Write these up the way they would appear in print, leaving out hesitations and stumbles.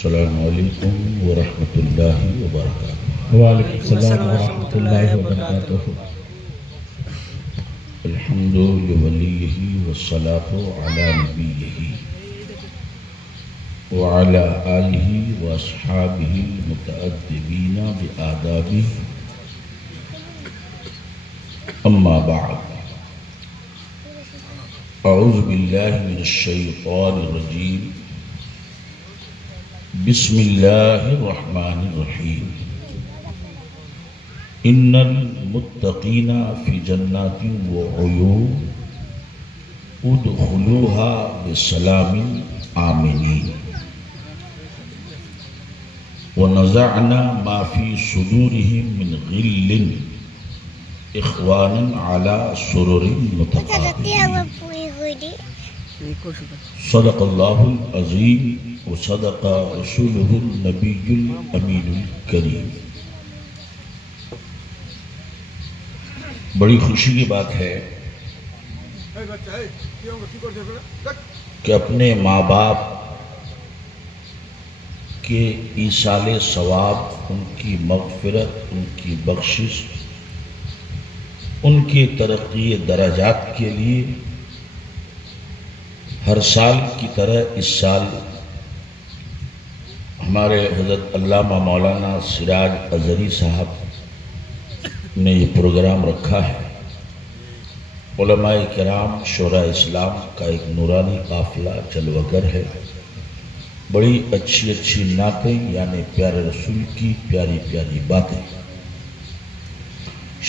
السلام علیکم ورحمۃ اللہ وبرکاتہ۔ وعلیکم السلام ورحمۃ اللہ وبرکاتہ۔ الحمد لولیہ والصلاة علی نبیہ وعلی آلہ واصحابہ المتأدبین بآدابہ، اما بعد، اعوذ باللہ من الشیطان الرجیم، بسم اللہ الرحمن الرحیم۔ ان المتقین فی جنات وعیون ادخلوها بسلام آمنین ونزعنا ما فی صدورهم من غل اخوانا علی سرر متقابلین۔ صدق اللہ العظیم وصدق رسولہ النبی الامین الکریم۔ بڑی خوشی کی بات ہے کہ اپنے ماں باپ کے ایصال ثواب، ان کی مغفرت، ان کی بخشش، ان کے ترقی درجات کے لیے ہر سال کی طرح اس سال ہمارے حضرت علامہ مولانا سراج اظہری صاحب نے یہ پروگرام رکھا ہے۔ علماء کرام، شورا اسلام کا ایک نورانی قافلہ جلوگر ہے۔ بڑی اچھی اچھی نعتیں، یعنی پیارے رسول کی پیاری پیاری باتیں۔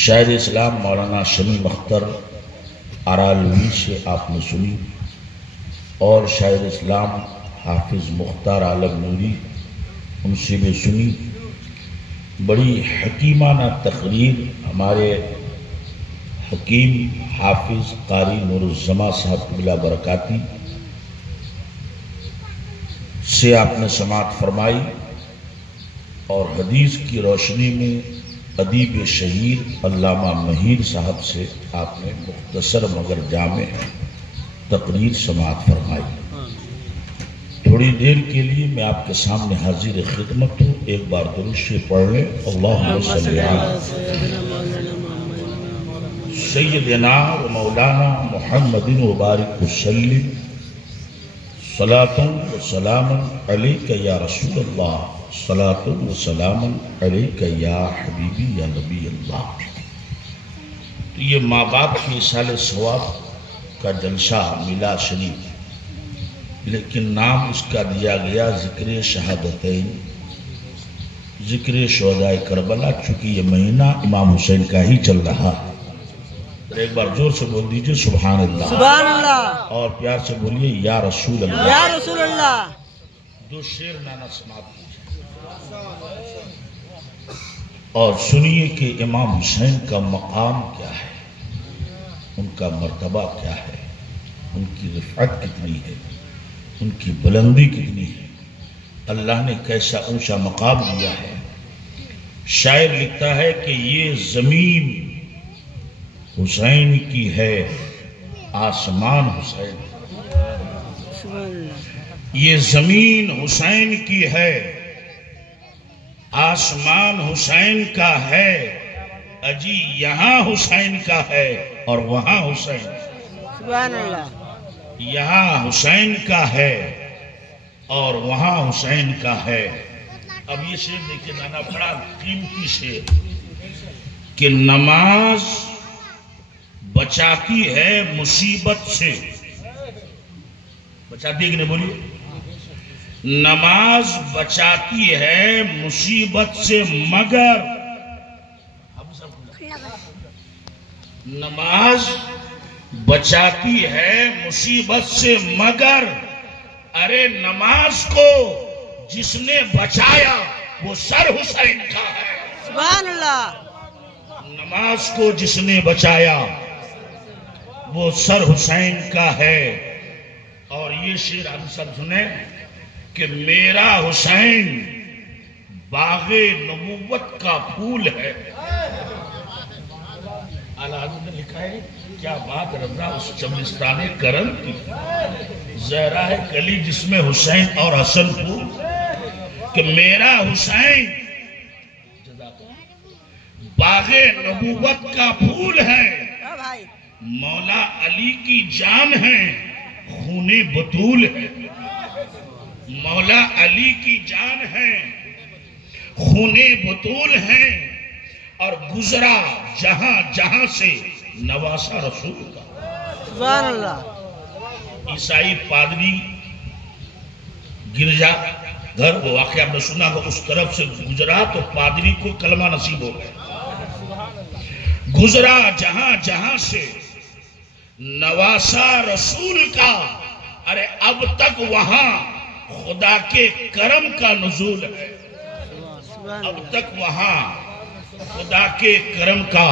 شاعر اسلام مولانا شمیم اختر آرالوی سے آپ نے سنی، اور شاعر اسلام حافظ مختار عالم نوری، ان سے بھی سنی۔ بڑی حکیمانہ تقریر ہمارے حکیم حافظ قاری نور الزما صاحب قبلہ برکاتی سے آپ نے سماعت فرمائی، اور حدیث کی روشنی میں ادیب شہیر علامہ مہیر صاحب سے آپ نے مختصر مگر جامع تقریر سماعت فرمائی۔ تھوڑی دیر کے لیے میں آپ کے سامنے حاضر خدمت ہوں۔ ایک بار درود شریف پڑھ لیں۔ اللہم صلی علی سیدنا و مولانا محمد وبارک وسلم، صلاۃ و سلام علیک یا رسول اللہ، صلاۃ و سلام علیک یا حبیبی یا نبی اللہ۔ تو یہ ماں باپ کی ایصال ثواب کا جلسہ میلاد شریف، لیکن نام اس کا دیا گیا ذکر شہادتین، ذکر شہدائے کربلا، چونکہ یہ مہینہ امام حسین کا ہی چل رہا ہے۔ ایک بار زور سے بول دیجئے سبحان اللہ، سبحان اللہ، اور پیار سے بولیے یا رسول اللہ، یا رسول اللہ۔ دو شعر نانا سماعت کیجئے اور سنیے کہ امام حسین کا مقام کیا ہے، ان کا مرتبہ کیا ہے، ان کی رفعت کتنی ہے، ان کی بلندی کتنی ہے، اللہ نے کیسا اونچا مقام دیا ہے۔ شاعر لکھتا ہے کہ یہ زمین حسین کی ہے، آسمان حسین، یہ زمین حسین کی ہے، آسمان حسین کا ہے، اجی یہاں حسین کا ہے اور وہاں حسین، سبحان اللہ، یہاں حسین کا ہے اور وہاں حسین کا ہے۔ اب یہ شعر دیکھیں نانا، بڑا قیمتی شعر، کہ نماز بچاتی ہے مصیبت سے، بچاتی ہے کہ نہیں بولیے؟ نماز بچاتی ہے مصیبت سے، مگر نماز بچاتی ہے مصیبت سے، مگر ارے نماز کو جس نے بچایا وہ سر حسین کا ہے۔ سبحان اللہ، نماز کو جس نے بچایا وہ سر حسین کا ہے۔ اور یہ شعر ہم سب سنیں کہ میرا حسین باغ نبوت کا پھول ہے۔ اعلیٰ حضرت نے لکھا ہے، کیا بات رضا اس چمنستان کرم کی، زہرا ہے کلی جس میں حسین اور حسن پھول۔ کہ میرا حسین باغ نبوت کا پھول ہے، بھائی مولا علی کی جان ہے، خون بطول ہے، مولا علی کی جان ہے، خون بطول ہے، اور گزرا جہاں جہاں سے نواسا رسول کا۔ سبحان اللہ۔ عیسائی پادری گرجا گھر، وہ واقعہ آپ نے سنا کہ اس طرف سے گزرا تو پادری کو کلمہ نصیب ہو گیا۔ گزرا جہاں جہاں سے نواسا رسول کا، ارے اب تک وہاں خدا کے کرم کا نزول ہے، سبحان اب اللہ۔ تک وہاں خدا کے کرم کا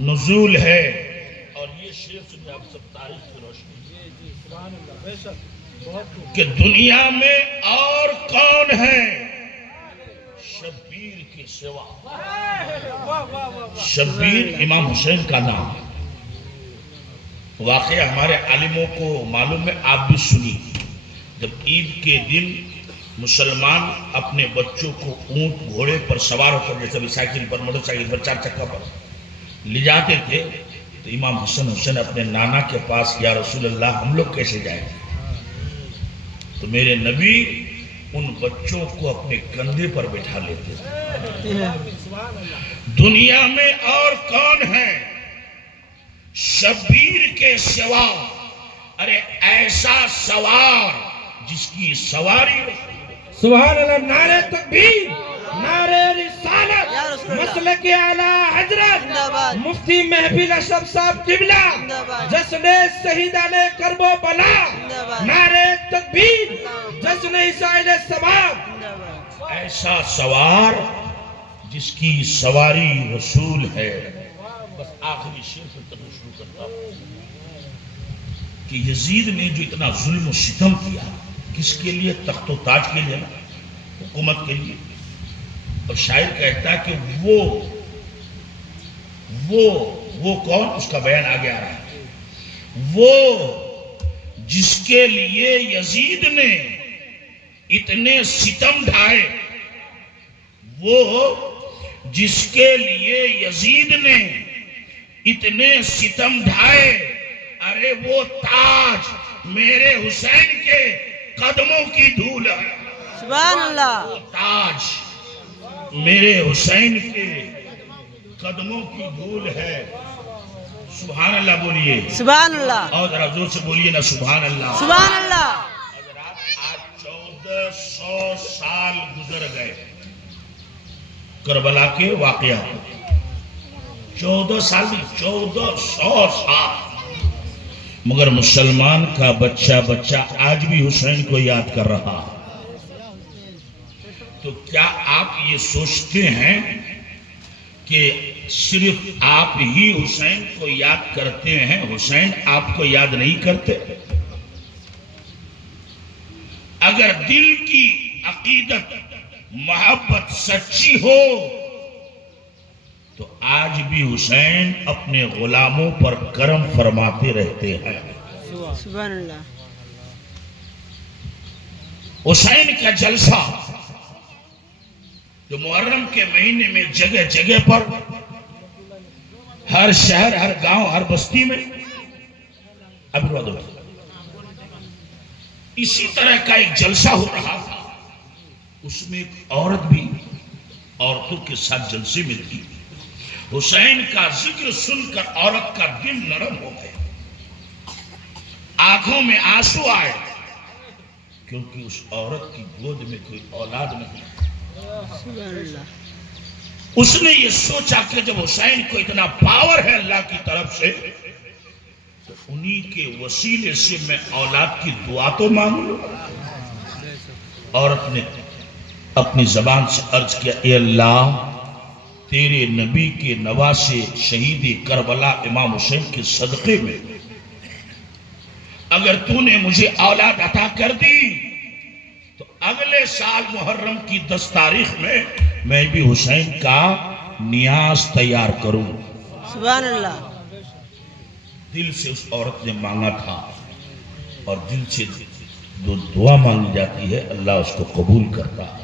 نزول ہے۔ اور یہ شعر سنیں آپ سب تاریخ کی روشنی کہ دنیا میں اور کون ہے شبیر کے سوا۔ شبیر امام حسین کا نام ہے۔ واقعہ ہمارے عالموں کو معلوم ہے، آپ بھی سنی، جب عید کے دن مسلمان اپنے بچوں کو اونٹ گھوڑے پر سوار ہو کر، جیسے سائیکل پر موٹر سائیکل پر چار چکا پر لے جاتے تھے، تو امام حسین اپنے نانا کے پاس، یا رسول اللہ ہم لوگ کیسے جائیں گے؟ تو میرے نبی ان بچوں کو اپنے کندھے پر بٹھا لیتے تھے۔ دنیا میں اور کون ہے شبیر کے سوا، ارے ایسا سوار جس کی سواری سبحان اللہ۔ نعرہ تکبیر، نعرہ رسالت، یا رسول اللہ۔ مسلک اعلیٰ حضرت زندہ باد۔ مفتی محفل اشرف صاحب قبلہ، زندہ باد۔ جشن شہیدان کرب و بلا، زندہ باد۔ نعرہ تکبیر، جشن عیسائل ثواب۔ زندہ باد۔ ایسا سوار جس کی سواری رسول ہے۔ بس آخری شعر سے ترجمہ شروع کرتا ہوں کہ یزید نے جو اتنا ظلم و ستم کیا، کس کے لیے؟ تخت و تاج کے لیے، حکومت کے لیے۔ اور شاعر کہتا ہے کہ وہ کون؟ اس کا بیان آگے آ رہا ہے۔ وہ جس کے لیے یزید نے اتنے ستم ڈھائے، وہ جس کے لیے یزید نے اتنے ستم ڈھائے، ارے وہ تاج میرے حسین کے قدموں کی دھول ہے۔ سبحان اللہ۔ وہ تاج میرے حسین کے قدموں کی دھول ہے۔ سبحان اللہ بولیے، سبحان اللہ۔ اور ذرا زور سے بولیے نا، سبحان اللہ۔ سبحان اللہ۔ حضرات، آج 1400 سال گزر گئے کربلا کے واقعہ، 14 سال نہیں، 1400 سال، مگر مسلمان کا بچہ آج بھی حسین کو یاد کر رہا۔ تو کیا آپ یہ سوچتے ہیں کہ صرف آپ ہی حسین کو یاد کرتے ہیں، حسین آپ کو یاد نہیں کرتے؟ اگر دل کی عقیدت محبت سچی ہو تو آج بھی حسین اپنے غلاموں پر کرم فرماتے رہتے ہیں۔ سبحان اللہ۔ حسین کا جلسہ جو محرم کے مہینے میں جگہ جگہ پر، ہر شہر، ہر گاؤں، ہر بستی میں اسی طرح کا ایک جلسہ ہو رہا تھا۔ اس میں ایک عورت بھی عورتوں کے ساتھ جلسے میں تھی۔ حسین کا ذکر سن کر عورت کا دل نرم ہو گیا، آنکھوں میں آنسو آئے، کیونکہ اس عورت کی گود میں کوئی اولاد نہیں۔ سبحان اللہ۔ اس نے یہ سوچا کہ جب حسین کو اتنا پاور ہے اللہ کی طرف سے، تو انہی کے وسیلے سے میں اولاد کی دعا تو مانگ لوں۔ عورت نے اپنی زبان سے عرض کیا، اے اللہ، تیرے نبی کے نواسے شہید کربلا امام حسین کے صدقے میں اگر تو نے مجھے اولاد عطا کر دی تو اگلے سال محرم کی 10 تاریخ میں بھی حسین کا نیاز تیار کروں۔ سبحان اللہ۔ دل سے اس عورت نے مانگا تھا، اور دل سے جو دعا مانگی جاتی ہے اللہ اس کو قبول کرتا ہے۔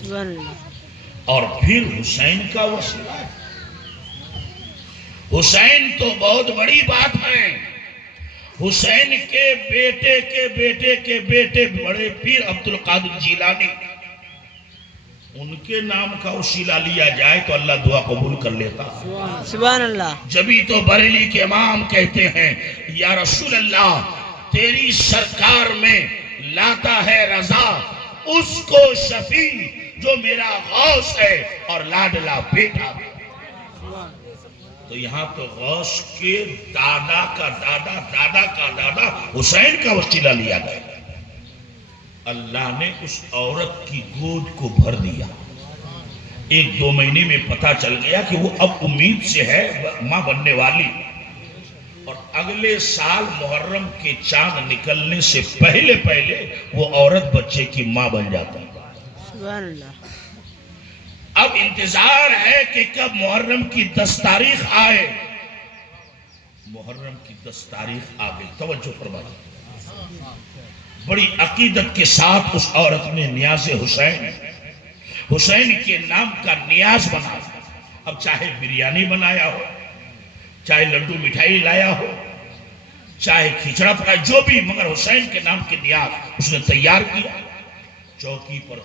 سبحان اللہ اور پھر حسین کا وسیلہ ہے. حسین تو بہت بڑی بات ہے. حسین کے بیٹے کے بیٹے کے بیٹے بڑے پیر عبد القادر جیلانی، ان کے نام کا وسیلہ لیا جائے تو اللہ دعا قبول کر لیتا. سبحان اللہ. جبھی تو بریلی کے امام کہتے ہیں یا رسول اللہ تیری سرکار میں لاتا ہے رضا اس کو شفیع جو میرا غوث ہے اور لاڈلا بیٹا. تو یہاں تو غوث کے دادا کا دادا دادا کا دادا حسین کا وسیلہ لیا گیا. اللہ نے اس عورت کی گود کو بھر دیا. 1-2 مہینے میں پتا چل گیا کہ وہ اب امید سے ہے ماں بننے والی. اور اگلے سال محرم کے چاند نکلنے سے پہلے وہ عورت بچے کی ماں بن جاتا ہے. سبحان اللہ. اب انتظار ہے کہ کب محرم کی 10 تاریخ آئے. محرم کی 10 تاریخ آ گئی. توجہ فرمائیے. بڑی عقیدت کے ساتھ اس عورت نے نیاز حسین کے نام کا نیاز بنا. اب چاہے بریانی بنایا ہو، چاہے لڈو مٹھائی لایا ہو، چاہے کھچڑا پکایا، جو بھی، مگر حسین کے نام کے نیاز اس نے تیار کیا. چوکی پر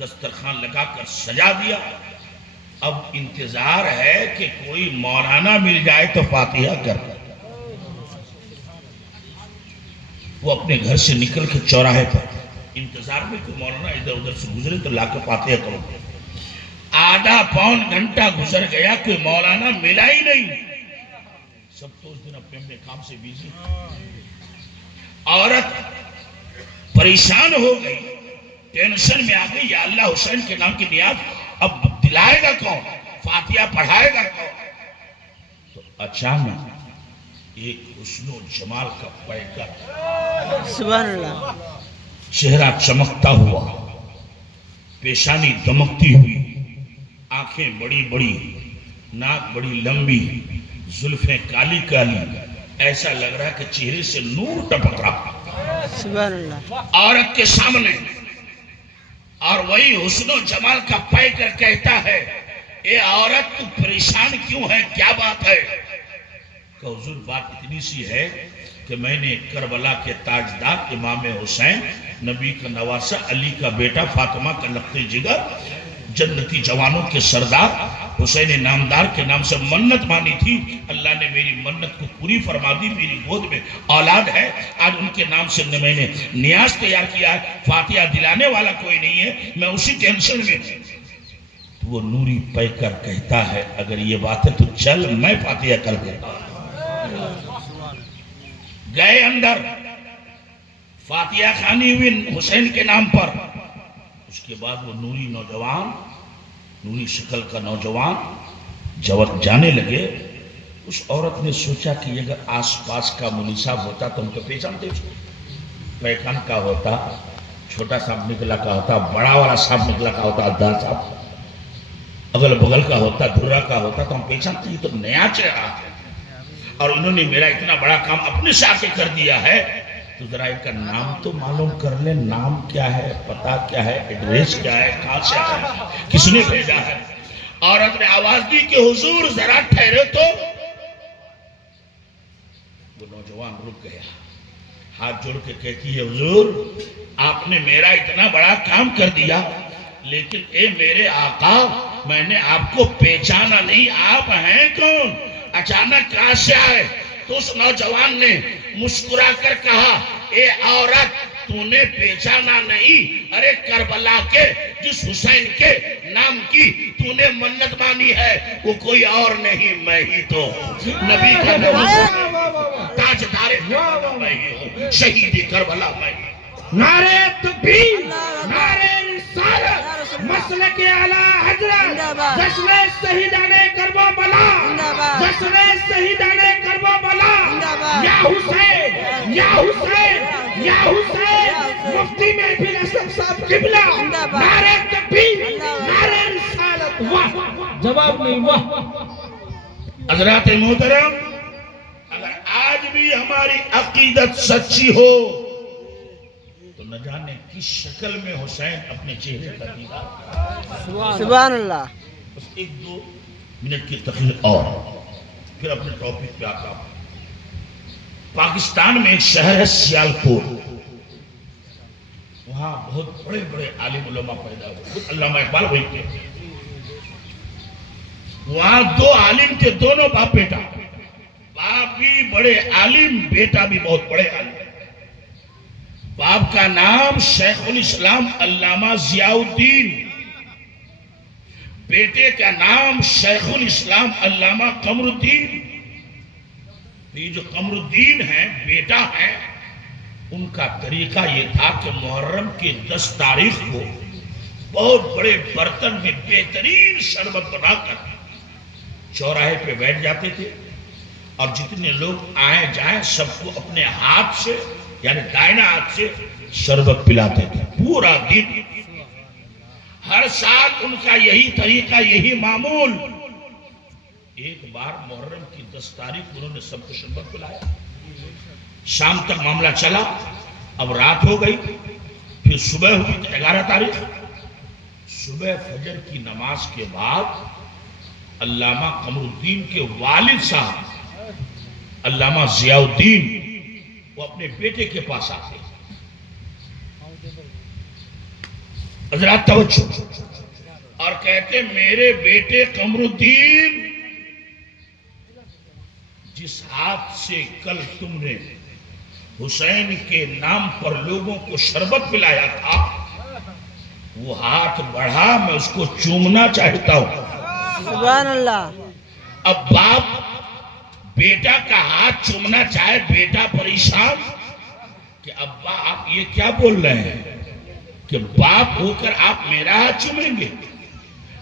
دسترخوان لگا کر سجا دیا. اب انتظار ہے کہ کوئی مولانا مل جائے تو فاتحہ کر. وہ اپنے گھر سے نکل کے چوراہے پر انتظار میں کہ مولانا ادھر ادھر سے گزرے تو لا کے فاتحہ کرو. آدھا پون گھنٹہ گزر گیا کہ مولانا ملا ہی نہیں. سب تو اس دن اپنے کام سے بیزی. عورت پریشان ہو گئی، ٹینشن میں آ گئی. یا اللہ حسین کے نام کی نیاز اب دلائے گا کون، فاتحہ پڑھائے گا کون. تو اچانک ایک حسن و جمال کا پیکر، سبحان اللہ، چہرہ چمکتا ہوا، پیشانی دمکتی ہوئی، آنکھیں بڑی بڑی، ناک بڑی لمبی، زلفیں کالی کالی، ایسا لگ رہا کہ چہرے سے نور ٹپک رہا. سبحان اللہ. عورت کے سامنے، اور وہی حسن و جمال کا پیکر کہتا ہے اے عورت تو پریشان کیوں ہے، کیا بات ہے؟ کہ حضور بات اتنی سی ہے کہ میں نے کربلا کے تاجدار امام حسین، نبی کا نواسہ، علی کا بیٹا، فاطمہ کا لخت جگر، جنتی جوانوں کے سردار حسین نامدار کے نام سے منت مانی تھی. اللہ نے میری منت کو پوری فرما دی. میری گود میں اولاد ہے. آج ان کے نام سے میں نے نیاز تیار کیا ہے. فاتحہ دلانے والا کوئی نہیں ہے، میں اسی ٹینشن میں. وہ نوری پیکر کہتا ہے اگر یہ بات ہے تو چل میں فاتحہ کر دیتا ہوں. گئے اندر، فاتحہ خوانی ہوئی حسین کے نام پر. اس کے بعد وہ نوری نوجوان، نوری شکل کا نوجوان جب جانے لگے. اس عورت نے سوچا کہ اگر آس پاس کا مولوی صاحب ہوتا تو ہم تو پہچانتے اس کو. پیکان کا ہوتا، چھوٹا صاحب نکلا کا ہوتا، بڑا والا صاحب نکلا کا ہوتا، ادھار صاحب، اگل بغل کا ہوتا، دھرا کا ہوتا تو ہم پہچانتے. یہ تو نیا چہرہ ہے اور انہوں نے میرا اتنا بڑا کام اپنے سے آکے کر دیا ہے، تو ذرا ان کا نام تو معلوم کر لیں. نام کیا ہے، پتہ کیا ہے، ایڈریس کیا ہے، کہاں سے ہے، کس نے بھیجا ہے. عورت نے آواز دی کہ حضور ذرا ٹھہرے تو. وہ نوجوان رک گیا، ہاتھ جوڑ کے کہتی ہے حضور آپ نے میرا اتنا بڑا کام کر دیا، لیکن اے میرے آقا میں نے آپ کو پہچانا نہیں، آپ ہیں کون؟ اچانک کہاں سے آئے؟ تو اس نوجوان نے مسکرا کر کہا اے عورت تو نے پہچانا نہیں، ارے کربلا کے جس حسین کے نام کی تو نے منت مانی ہے وہ کوئی اور نہیں، میں ہی تو نبی کا تاجدار کربلا میں ہی ہوں، شہید کربلا میں ہی. نعرے تکبیر، نعرے رسالت، مسلک اعلی حضرت، جشن شہیدان کربلا، جشن شہیدان کربلا. یا حسین یا حسین یا حسین، مفتی محفل اسد صاحب قبلہ. نعرے تکبیر، نعرے رسالت. واہ، جواب نہیں. واہ. حضرات محترم، اگر آج بھی ہماری عقیدت سچی ہو تو نہ جانے کس شکل میں حسین اپنے چہرے کا دیدار. سبحان اللہ. بس 1-2 منٹ کی تقریر اور پھر اپنے ٹاپک پہ آتا ہوں. پاکستان میں ایک شہر ہے سیالکوٹ. وہاں بہت بڑے بڑے عالم علماء پیدا ہوئے. خود علامہ اقبال وہی تھے. وہاں 2 عالم تھے, دونوں باپ بیٹا. باپ بھی بڑے عالم, بیٹا بھی بہت بڑے عالم. باپ کا نام شیخ الاسلام علامہ ضیاء الدین, بیٹے کا نام شیخ الاسلام علامہ قمر الدین. یہ جو قمر الدین ہیں بیٹا ہے, ان کا طریقہ یہ تھا کہ محرم کے 10 تاریخ کو بہت بڑے برتن میں بہترین شربت بنا کر چوراہے پہ بیٹھ جاتے تھے, اور جتنے لوگ آئیں جائیں سب کو اپنے ہاتھ سے یعنی دائنا ہاتھ سے شربت پلاتے تھے پورا دن. ہر سال ان کا یہی طریقہ, یہی معمول. ایک بار محرم کی 10 تاریخ انہوں نے سب کو شربت پلایا. شام تک معاملہ چلا, اب رات ہو گئی, پھر صبح ہوئی 11 تاریخ. صبح فجر کی نماز کے بعد علامہ قمر الدین کے والد صاحب علامہ ضیاء الدین وہ اپنے بیٹے کے پاس آتے. حضرات توجہ, اور کہتے میرے بیٹے قمر الدین, جس ہاتھ سے کل تم نے حسین کے نام پر لوگوں کو شربت پلایا تھا, وہ ہاتھ بڑھا, میں اس کو چومنا چاہتا ہوں. سبحان اللہ. اب باپ بیٹا کا ہاتھ چومنا چاہے, بیٹا پریشان کہ ابا آپ یہ کیا بول رہے ہیں کہ باپ ہو کر آپ میرا ہاتھ چومیں گے.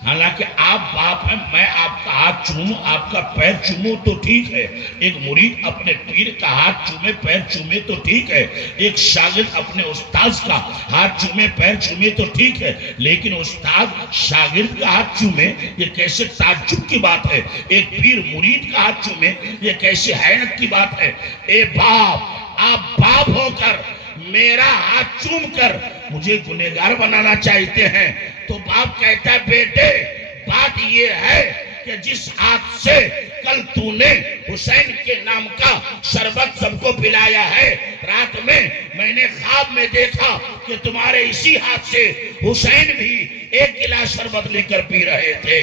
حالانکہ آپ باپ ہیں, میں آپ کا ہاتھ چوموں, آپ کا پیر چوموں تو ٹھیک ہے. ایک مرید اپنے پیر کا ہاتھ چومے, پیر چومے تو ٹھیک ہے. ایک شاگرد اپنے استاذ کا ہاتھ چومے, پیر چومے تو ٹھیک ہے. لیکن استاذ شاگرد کا ہاتھ چومے, یہ کیسے تعجب کی بات ہے. ایک پیر مرید کا ہاتھ چومے, یہ کیسے حیرت کی بات ہے. اے باپ, آپ باپ ہو کر میرا ہاتھ چوم کر مجھے گنہگار بنانا چاہتے ہیں. تو باپ کہتا ہے بیٹے بات یہ ہے کہ جس ہاتھ سے کل تو نے حسین کے نام کا شربت سب کو پلایا ہے, رات میں نے خواب میں دیکھا کہ تمہارے اسی ہاتھ سے حسین بھی 1 گلاس شربت لے کر پی رہے تھے.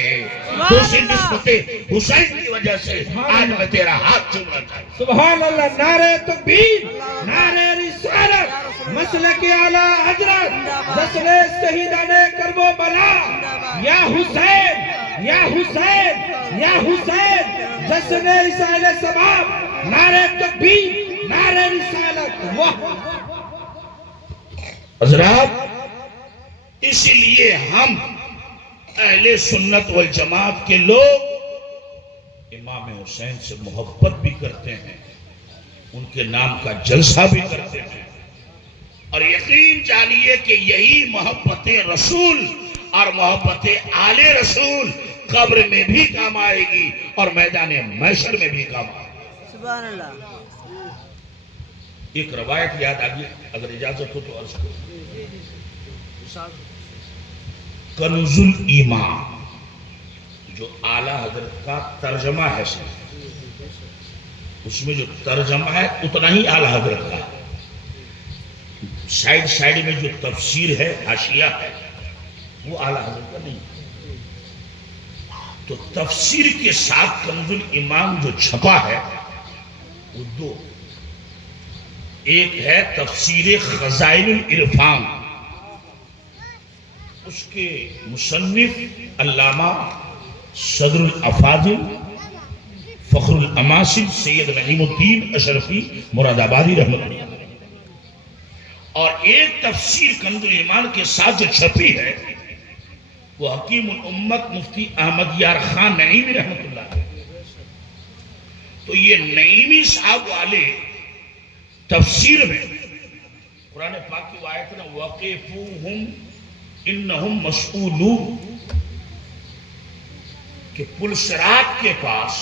تو اسی نسبت حسین کی وجہ سے آج میں تیرا ہاتھ چومنا چاہتا ہوں. سبحان اللہ. نعرہ تکبیر, نعرہ رسالت, مسلک اعلیٰ حضرت, جشن شہیدان کربلا. یا حسین, یا حسین, یا حسین, جشن عیسیٰ ثواب. نعرہ تکبیر, نعرہ رسالت. حضرات, اسی لیے ہم اہل سنت والجماعت کے لوگ امام حسین سے محبت بھی کرتے ہیں, ان کے نام کا جلسہ بھی کرتے ہیں, اور یقین جانیے کہ یہی محبت رسول اور محبت آل رسول قبر میں بھی کام آئے گی اور میدان محشر میں بھی کام آئے گی. سبحان اللہ. ایک روایت یاد آگئی, اگر اجازت ہو تو عرض کرو. کنز الایمان جو اعلیٰ حضرت کا ترجمہ ہے, اس میں جو ترجمہ ہے اتنا ہی اعلیٰ حضرت کا ہے. سائیڈ میں جو تفسیر ہے, حاشیہ ہے, وہ اعلیٰ حضرت کا نہیں. تو تفسیر کے ساتھ کنز الایمان جو چھپا ہے وہ 2. ایک ہے تفسیر خزائن العرفان, اس کے مصنف علامہ صدر الافاضل فخر الاماصل سید نعیم الدین اشرفی مراد آبادی رحمۃ اللہ. اور ایک تفسیر کنز الایمان کے ساتھ جو چھپی ہے وہ حکیم الامت مفتی احمد یار خان نعیمی رحمۃ اللہ. تو یہ نعیمی صاحب والے تفسیر میں قرآن پاک کی آیت نا وَقِفُوهُمْ إِنَّهُمْ مَسْئُولُونَ کہ پل صراط کے پاس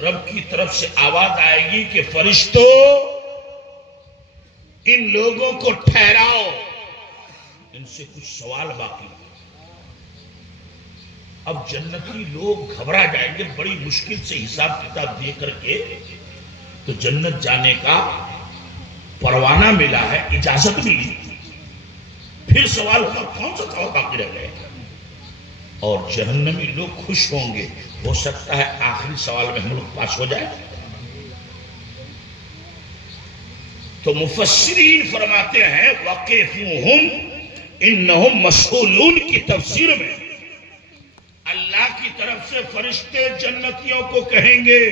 رب کی طرف سے آواز آئے گی کہ فرشتو ان لوگوں کو ٹھہراؤ، ان سے کچھ سوال باقی۔ اب جنتی لوگ گھبرا جائیں گے، بڑی مشکل سے حساب کتاب دے کر کے تو جنت جانے کا پروانہ ملا ہے، اجازت ملی، پھر سوال ہوگا کون سا سوال باقی رہ گئے؟ اور جہنمی لوگ خوش ہوں گے، ہو سکتا ہے آخری سوال میں ہم لوگ پاس ہو جائے۔ تو مفسرین فرماتے ہیں وَقِفُوهُمْ إِنَّهُمْ مَسْئُولُونَ کی تفسیر میں اللہ کی طرف سے فرشتے جنتیوں کو کہیں گے،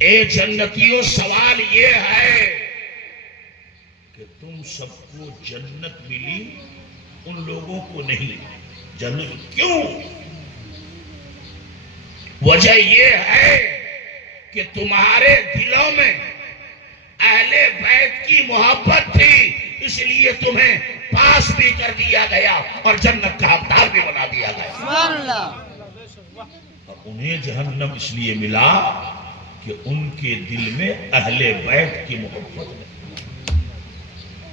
اے جنتیوں سوال یہ ہے کہ تم سب کو جنت ملی، ان لوگوں کو نہیں، جنت کیوں؟ وجہ یہ ہے کہ تمہارے دلوں میں اہل بیت کی محبت تھی، اس لیے تمہیں پاس بھی کر دیا گیا اور جنت کا حقدار بھی بنا دیا گیا۔ سبحان اللہ۔ اور انہیں جہنم اس لیے ملا کہ ان کے دل میں اہل بیت کی محبت نہیں۔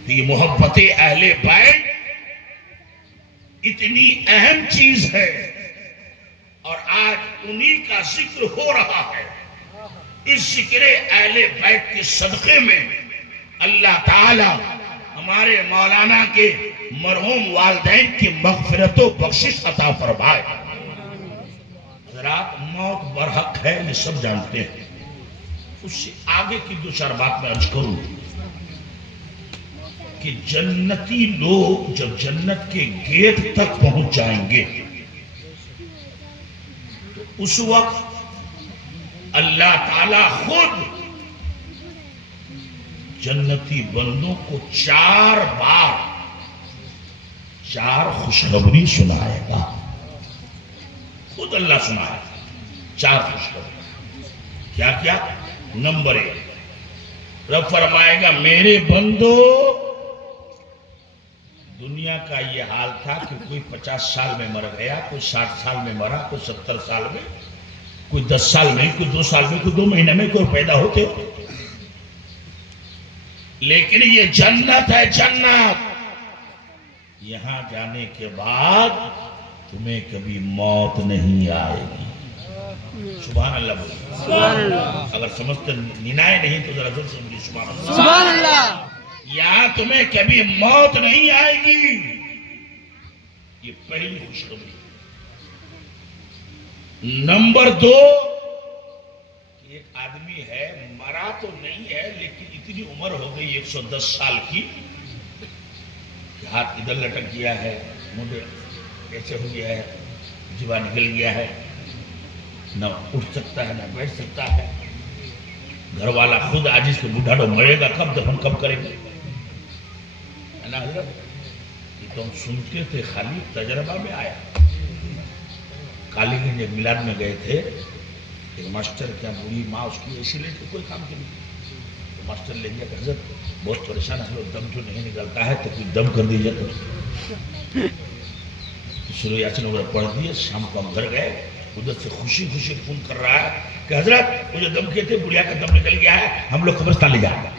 یہ محبت اہل بیت اتنی اہم چیز ہے، اور آج انہی کا ذکر ہو رہا ہے۔ اس ذکر اہل بیت کے صدقے میں اللہ تعالی ہمارے مولانا کے مرحوم والدین کی مغفرت و بخشش عطا فرمائے۔ حضرات، موت برحق ہے، یہ سب جانتے ہیں۔ اس سے آگے کی دو چار بات میں عرض کروں کہ جنتی لوگ جب جنت کے گیٹ تک پہنچ جائیں گے تو اس وقت اللہ تعالی خود جنتی بندوں کو 4 بار 4 خوشخبری سنائے گا، خود اللہ سنائے گا 4 خوشخبری۔ کیا کیا؟ نمبر 1، رب فرمائے گا میرے بندو، دنیا کا یہ حال تھا کہ کوئی 50 سال میں مر گیا، کوئی 60 سال میں مرا، کوئی 70 سال میں، کوئی 10 سال میں، کوئی 2 سال میں، کوئی 2 مہینے میں کوئی پیدا ہوتے ہو۔ لیکن یہ جنت ہے، جنت، یہاں جانے کے بعد تمہیں کبھی موت نہیں آئے گی۔ سبحان اللہ بولے۔ سبحان اللہ۔ اگر سمجھتے ننائے نہیں تو ذرا ذرا سے مجھے سبحان اللہ۔ سبحان اللہ۔ یہاں تمہیں کبھی موت نہیں آئے گی، یہ پہلی خوشخبری۔ نمبر 2، ایک آدمی ہے، مرا تو نہیں ہے لیکن اتنی عمر ہو گئی 110 سال کی کہ ہاتھ ادھر لٹک گیا ہے، منہ ایسے ہو گیا ہے، جوا نکل گیا ہے، نہ اٹھ سکتا ہے نہ بیٹھ سکتا ہے۔ گھر والا خود عاجز کے بوڑھا تو مرے گا، کب دفن کب کریں گے؟ ہے نا حضرت؟ یہ تو ہم سنتے تھے، خالی تجربہ میں آیا۔ کالی گنج ایک میلاد میں گئے تھے، ایک ماسٹر کیا بوڑھی ماں اس کی ایسی لے کے کوئی کام کے نہیں، تو ماسٹر لے گیا کہ حضرت بہت پریشان ہے، دم جو نہیں نکلتا ہے تو کوئی دم کر دیجیے۔ تو سورہ یاسین وغیرہ پڑھ دیے، شام کو ہم گھر گئے، ادھر سے خوشی خوشی فون کر رہا ہے کہ حضرت وہ جو دم کیے تھے بڑھیا کا دم نکل گیا ہے، ہم لوگ قبرستان لے جائیں گے۔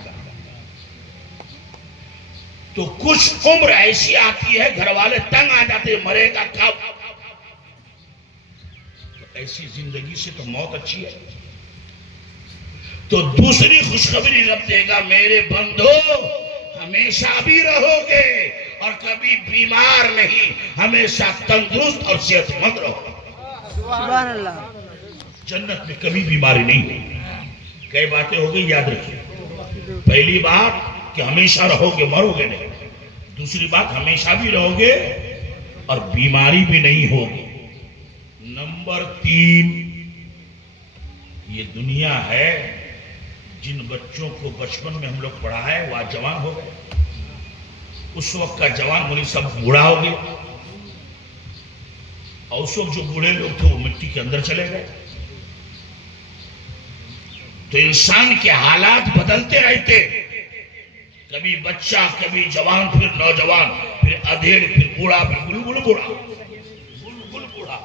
تو کچھ عمر ایسی آتی ہے گھر والے تنگ آ جاتے، مرے گا کب؟ ایسی زندگی سے تو موت اچھی ہے۔ تو دوسری خوشخبری رب دے گا میرے بندو، ہمیشہ بھی رہو گے اور کبھی بیمار نہیں، ہمیشہ تندرست اور صحت مند رہو۔ سبحان اللہ۔ جنت میں کبھی بیماری نہیں ہوگی۔ کئی باتیں ہو گئی، یاد رکھیے۔ پہلی بات کہ ہمیشہ رہو گے، مرو گے نہیں۔ دوسری بات ہمیشہ بھی رہو گے اور بیماری بھی نہیں ہوگی۔ نمبر 3، یہ دنیا ہے، جن بچوں کو بچپن میں ہم لوگ پڑھائے وہ آج جوان ہو گئے، اس وقت کا جوان مولوی سب بوڑھا ہو گیا، اور اس وقت جو بوڑھے لوگ تھے وہ مٹی کے اندر چلے گئے۔ تو انسان کے حالات بدلتے رہتے، کبھی بچہ، کبھی جوان، پھر نوجوان، پھر ادھیڑ، پھر بوڑھا، پھر بلبل بوڑھا، بلبل بوڑھا۔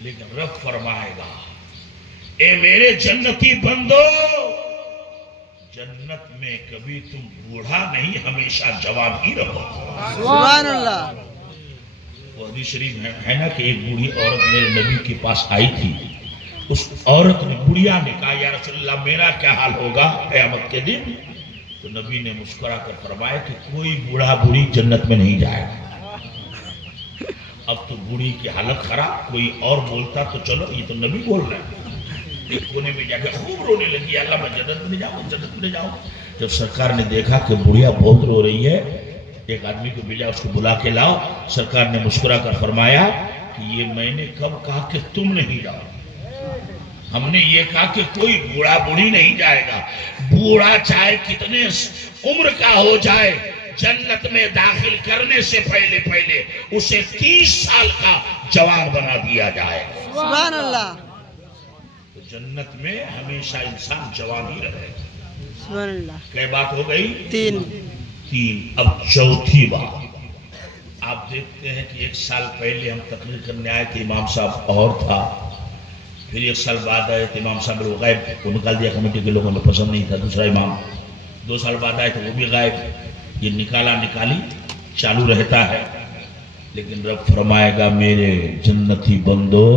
لیکن رب فرمائے گا اے میرے جنتی بندو، جنت میں کبھی تم بوڑھا نہیں، ہمیشہ جوان ہی رہو۔ سبحان اللہ۔ وہ حدیث شریف ہے نا کہ ایک بوڑھی عورت میرے نبی کے پاس آئی تھی، اس عورت نے، بڑھیا نے کہا یا رسول اللہ میرا کیا حال ہوگا قیامت کے دن؟ تو نبی نے مسکرا کر فرمایا کہ کوئی بوڑھا بوڑھی جنت میں نہیں جائے گا۔ اب تو بوڑھی کی حالت خراب، کوئی اور بولتا تو چلو، یہ تو نبی بول رہے ہیں۔ ایک کونے میں جا کے خوب رونے لگی، اللہ میں جنت میں جاؤں، جنت میں جاؤں۔ جب سرکار نے دیکھا کہ بڑھیا بہت رو رہی ہے، ایک آدمی کو بھیجا، اس کو بلا کے لاؤ۔ سرکار نے مسکرا کر فرمایا کہ یہ میں نے کب کہا کہ تم نہیں جاؤ؟ ہم نے یہ کہا کہ کوئی بوڑھا بوڑھی نہیں جائے گا۔ بوڑھا چاہے کتنے عمر کا ہو جائے، جنت میں داخل کرنے سے پہلے اسے 30 سال کا جوان بنا دیا جائے۔ سبحان اللہ۔ تو جنت میں ہمیشہ انسان جوان ہی رہے گا۔ سبحان اللہ۔ کئی بات ہو گئی؟ 3۔ اب چوتھی بات، آپ دیکھتے ہیں کہ 1 سال پہلے ہم تقریر کرنے آئے تھے، امام صاحب اور تھا، پھر 1 سال بعد آئے تھے، امام صاحب وہ غائب، وہ نکال دیا، کمیٹی کے لوگوں نے پسند نہیں تھا دوسرا امام۔ 2 سال بعد آئے تو وہ بھی غائب۔ یہ نکالا نکالی چالو رہتا ہے، لیکن رب فرمائے گا میرے جنتی بندو،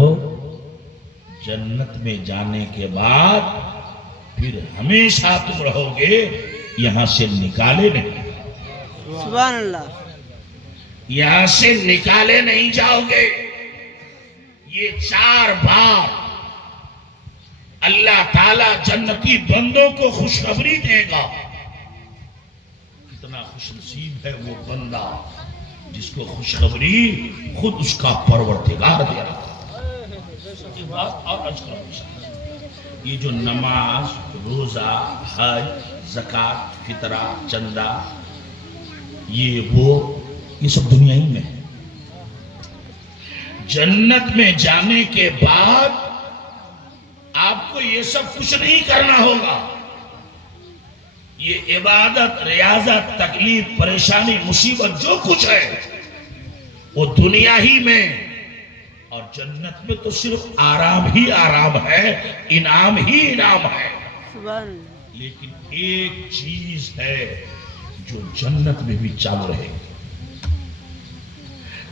جنت میں جانے کے بعد پھر ہمیشہ تم رہو گے، یہاں سے نکالے نہیں، سبحان اللہ۔ یہاں سے نکالے نہیں جاؤ گے۔ یہ 4 بار اللہ تعالیٰ جنتی بندوں کو خوشخبری دے گا۔ کتنا خوش نصیب ہے وہ بندہ جس کو خوشخبری خود اس کا پروردگار دے رہا ہے۔ یہ بات اور عرض کروں، یہ جو نماز، روزہ، حج، زکوٰۃ، فطرہ، چندہ، یہ سب دنیا ہی میں ہے۔ جنت میں جانے کے بعد آپ کو یہ سب کچھ نہیں کرنا ہوگا۔ یہ عبادت، ریاضت، تکلیف، پریشانی، مصیبت جو کچھ ہے وہ دنیا ہی میں، اور جنت میں تو صرف آرام ہی آرام ہے، انعام ہی انعام ہے۔ سبحان اللہ۔ لیکن ایک چیز ہے جو جنت میں بھی چالو رہے گی۔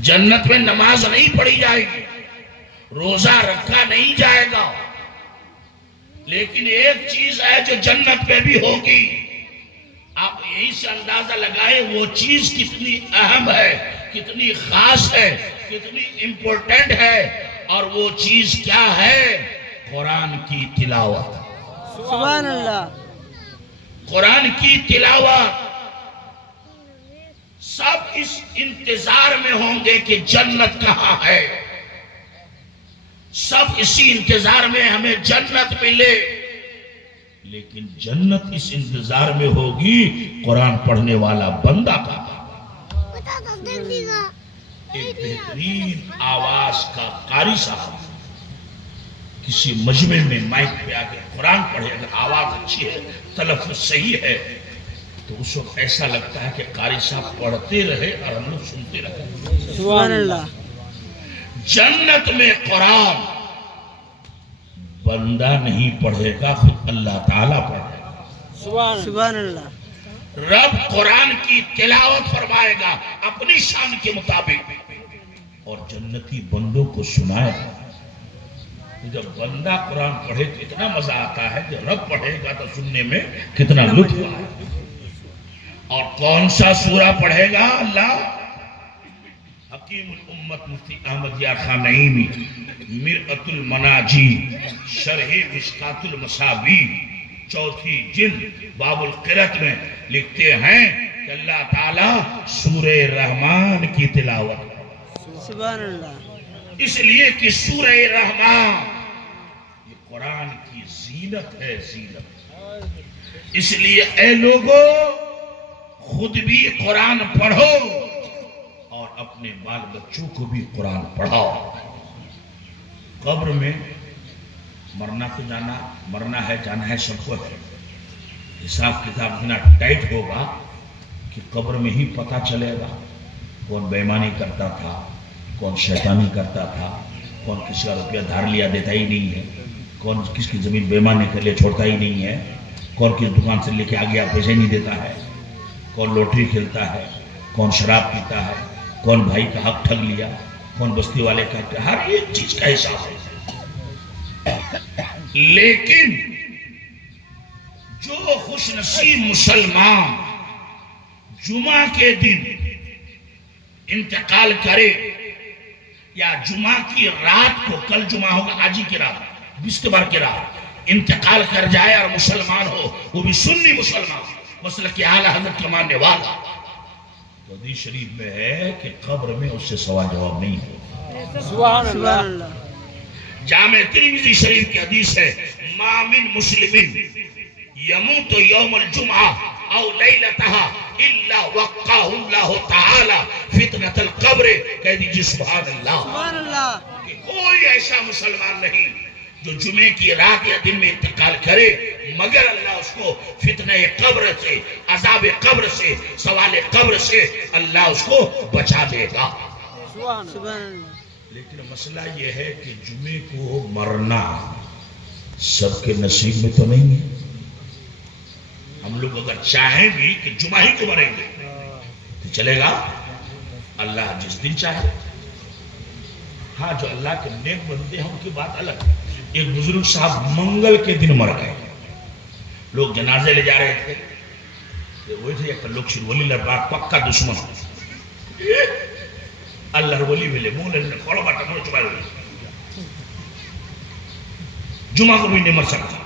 جنت میں نماز نہیں پڑھی جائے گی، روزہ رکھا نہیں جائے گا، لیکن ایک چیز ہے جو جنت میں بھی ہوگی۔ آپ یہی سے اندازہ لگائے وہ چیز کتنی اہم ہے، کتنی خاص ہے، کتنی امپورٹنٹ ہے، اور وہ چیز کیا ہے؟ قرآن کی تلاوت۔ سبحان اللہ۔ قرآن کی تلاوت۔ سب اس انتظار میں ہوں گے کہ جنت کہاں ہے، سب اسی انتظار میں ہمیں جنت ملے، لیکن جنت اس انتظار میں ہوگی قرآن پڑھنے والا بندہ کہاں۔ ایک بہترین آواز کا قاری صاحب کسی مجمع میں مائک پہ آ کے قرآن پڑھے، اگر آواز اچھی ہے، تلفظ صحیح ہے، تو اس وقت ایسا لگتا ہے کہ قاری صاحب پڑھتے رہے اور ہم لوگ سنتے رہے۔ سبحان اللہ۔ جنت میں قرآن بندہ نہیں پڑھے گا، خود اللہ تعالیٰ پڑھے گا۔ سبحان اللہ۔ رب قرآن کی تلاوت فرمائے گا اپنی شان کے مطابق، اور جنتی بندوں کو سنائے گا۔ جب بندہ قرآن پڑھے تو اتنا مزہ آتا ہے، جب رب پڑھے گا تو سننے میں کتنا لطف آئے۔ اور کون سا سورہ پڑھے گا؟ اللہ حکیم الامت مفتی احمد یار خان نعیمی مرعت المناجی شرح مشکات المصابی چوتھی جلد باب القرأت میں لکھتے ہیں کہ اللہ تعالیٰ سورہ رحمان کی تلاوت۔ سبحان اللہ۔ اس لیے کہ سورہ رحمان یہ قرآن کی زینت ہے، زینت۔ اس لیے اے لوگوں خود بھی قرآن پڑھو اور اپنے بال بچوں کو بھی قرآن پڑھاؤ۔ قبر میں مرنا تو مرنا ہے، جانا ہے، سب کو ہے۔ حساب کتاب اتنا ٹائٹ ہوگا کہ قبر میں ہی پتہ چلے گا کون بے ایمانی کرتا تھا، کون شیطانی کرتا تھا، کون کسی کا روپیہ دھار لیا دیتا ہی نہیں ہے، کون کس کی زمین بے ایمانی کے لیے چھوڑتا ہی نہیں ہے، کون کس دکان سے لے کے آگے پیسے نہیں دیتا ہے، کون لوٹری کھیلتا ہے، کون شراب پیتا ہے، کون بھائی کا حق ٹھگ لیا، کون بستی والے کا، ہر ایک چیز کا حساب ہے۔ لیکن جو خوش نصیب مسلمان جمعہ کے دن انتقال کرے یا جمعہ کی رات کو، کل جمعہ ہوگا آج ہی کی رات، 20 کی رات انتقال کر جائے اور مسلمان ہو، وہ بھی سنی مسلمان، مسلک اعلی حضرت کا ماننے والا، تو حدیث شریف میں ہے کہ قبر میں اس سے سوال جواب نہیں ہو۔ سبحان اللہ۔ جامع ترمذی شریف کی حدیث ہے، ما من مسلمین یموت یوم الجمعہ او لیلتہا الا وقاہ اللہ تعالی فتنة القبر۔ کہہ دیجئے سبحان اللہ۔ سبحان اللہ۔ کہ کوئی ایسا مسلمان نہیں جو جمعے کی رات یا دن میں انتقال کرے مگر اللہ اس کو فتنہ قبر سے، عذاب قبر سے، سوال قبر سے اللہ اس کو بچا دے گا۔ سبحان اللہ۔ لیکن مسئلہ یہ ہے کہ جمعے کو مرنا سب کے نصیب میں تو نہیں ہے۔ ہم لوگ اگر چاہیں بھی کہ جمعہ ہی کو مریں گے تو چلے گا، اللہ جس دن چاہے۔ ہاں جو اللہ کے نیک بندے ہیں ان کی بات الگ ہے۔ ایک بزرگ صاحب منگل کے دن مر گئے، لوگ جنازے لے جا رہے تھے، وہی تھے ایک لوگ ولی لرباک پکا دشمن، اللہ ولی ملے مولے کھوڑا باٹا مولے چپائے ہوئے، جمعہ کو بھی نہیں مر سکتا۔